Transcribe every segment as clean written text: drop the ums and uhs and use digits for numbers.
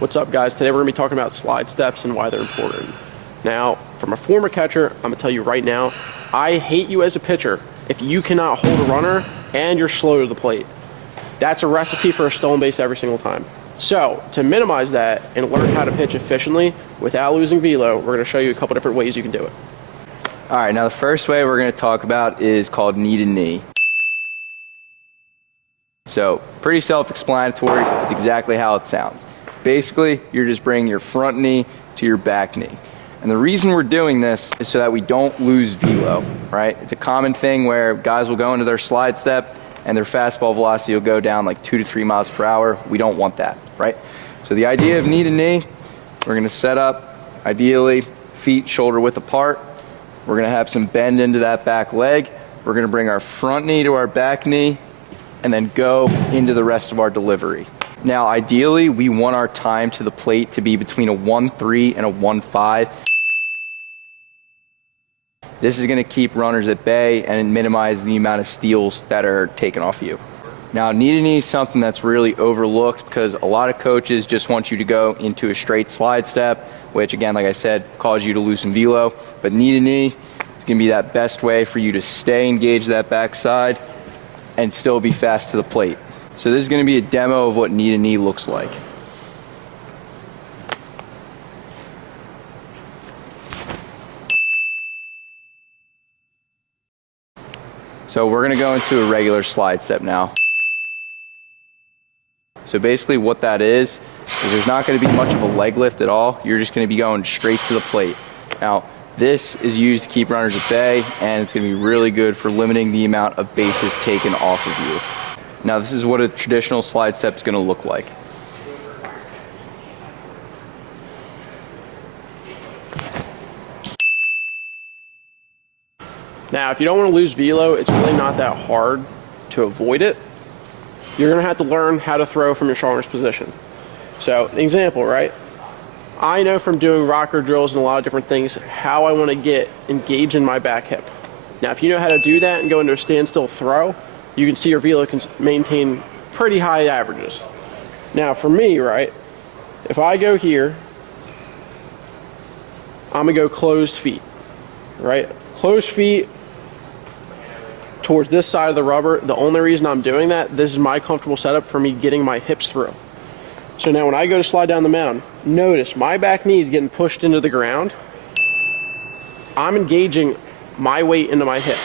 What's up, guys? Today we're going to be talking about slide steps and why they're important. Now, from a former catcher, I'm going to tell you right now, I hate you as a pitcher if you cannot hold a runner and you're slow to the plate. That's a recipe for a stolen base every single time. So, to minimize that and learn how to pitch efficiently without losing velo, we're going to show you a couple different ways you can do it. All right, now the first way we're going to talk about is called knee to knee. So, pretty self-explanatory. It's exactly how it sounds. Basically, you're just bringing your front knee to your back knee. And the reason we're doing this is so that we don't lose velo, right? It's a common thing where guys will go into their slide step and their fastball velocity will go down like 2 to 3 miles per hour. We don't want that, right? So the idea of knee to knee, we're gonna set up, ideally, feet shoulder width apart. We're gonna have some bend into that back leg. We're gonna bring our front knee to our back knee and then go into the rest of our delivery. Now, ideally, we want our time to the plate to be between a 1.3 and a 1.5. This is going to keep runners at bay and minimize the amount of steals that are taken off you. Now, knee to knee is something that's really overlooked because a lot of coaches just want you to go into a straight slide step, which again, like I said, causes you to loosen velo. But knee to knee is going to be that best way for you to stay engaged that backside and still be fast to the plate. So this is going to be a demo of what knee to knee looks like. So we're going to go into a regular slide step now. So basically what that is there's not going to be much of a leg lift at all. You're just going to be going straight to the plate. Now, this is used to keep runners at bay, and it's going to be really good for limiting the amount of bases taken off of you. Now, this is what a traditional slide step is going to look like. Now, if you don't want to lose velo, it's really not that hard to avoid it. You're going to have to learn how to throw from your strongest position. So, an example, right? I know from doing rocker drills and a lot of different things how I want to get engaged in my back hip. Now, if you know how to do that and go into a standstill throw, you can see your velo can maintain pretty high averages. Now, for me, right, if I go here, I'm going to go closed feet, right? Closed feet towards this side of the rubber. The only reason I'm doing that, this is my comfortable setup for me getting my hips through. So now when I go to slide down the mound, notice my back knee is getting pushed into the ground. I'm engaging my weight into my hip.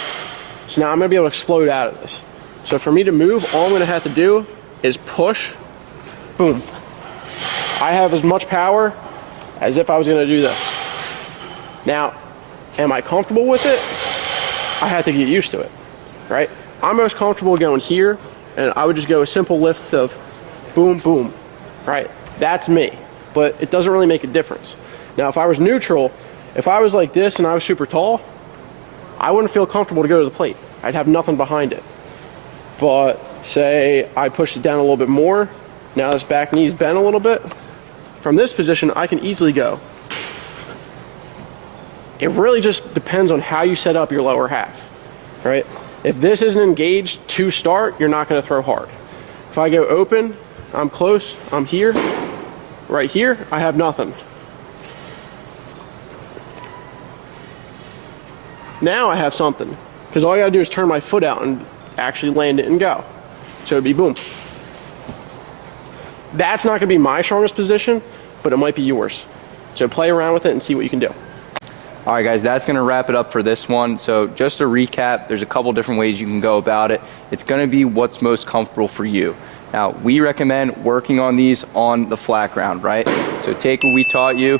So now I'm going to be able to explode out of this. So for me to move, all I'm going to have to do is push, boom. I have as much power as if I was going to do this. Now, am I comfortable with it? I have to get used to it, right? I'm most comfortable going here, and I would just go a simple lift of boom, boom, right? That's me, but it doesn't really make a difference. Now, if I was neutral, if I was like this and I was super tall, I wouldn't feel comfortable to go to the plate. I'd have nothing behind it. But say I push it down a little bit more, now this back knee's bent a little bit. From this position, I can easily go. It really just depends on how you set up your lower half, right? If this isn't engaged to start, you're not going to throw hard. If I go open, I'm close, I'm here, right here, I have nothing. Now I have something, because all I got to do is turn my foot out and actually land it and go. So it'd be boom. That's not going to be my strongest position, but it might be yours. So play around with it and see what you can do. All right, guys, that's going to wrap it up for this one. So just to recap, there's a couple different ways you can go about it. It's going to be what's most comfortable for you. Now, we recommend working on these on the flat ground, right? So take what we taught you,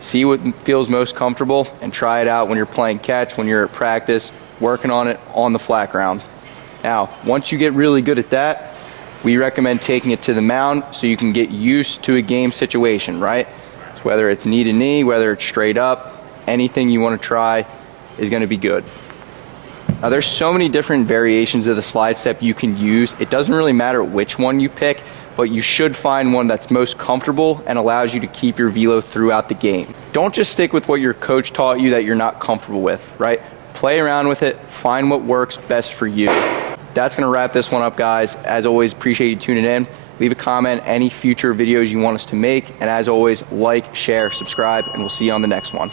see what feels most comfortable, and try it out when you're playing catch, when you're at practice, working on it on the flat ground. Now, once you get really good at that, we recommend taking it to the mound so you can get used to a game situation, right? So whether it's knee to knee, whether it's straight up, anything you want to try is going to be good. Now, there's so many different variations of the slide step you can use. It doesn't really matter which one you pick, but you should find one that's most comfortable and allows you to keep your velo throughout the game. Don't just stick with what your coach taught you that you're not comfortable with, right? Play around with it, find what works best for you. That's going to wrap this one up, guys. As always, appreciate you tuning in. leave a comment, any future videos you want us to make. And as always, like, share, subscribe, and we'll see you on the next one.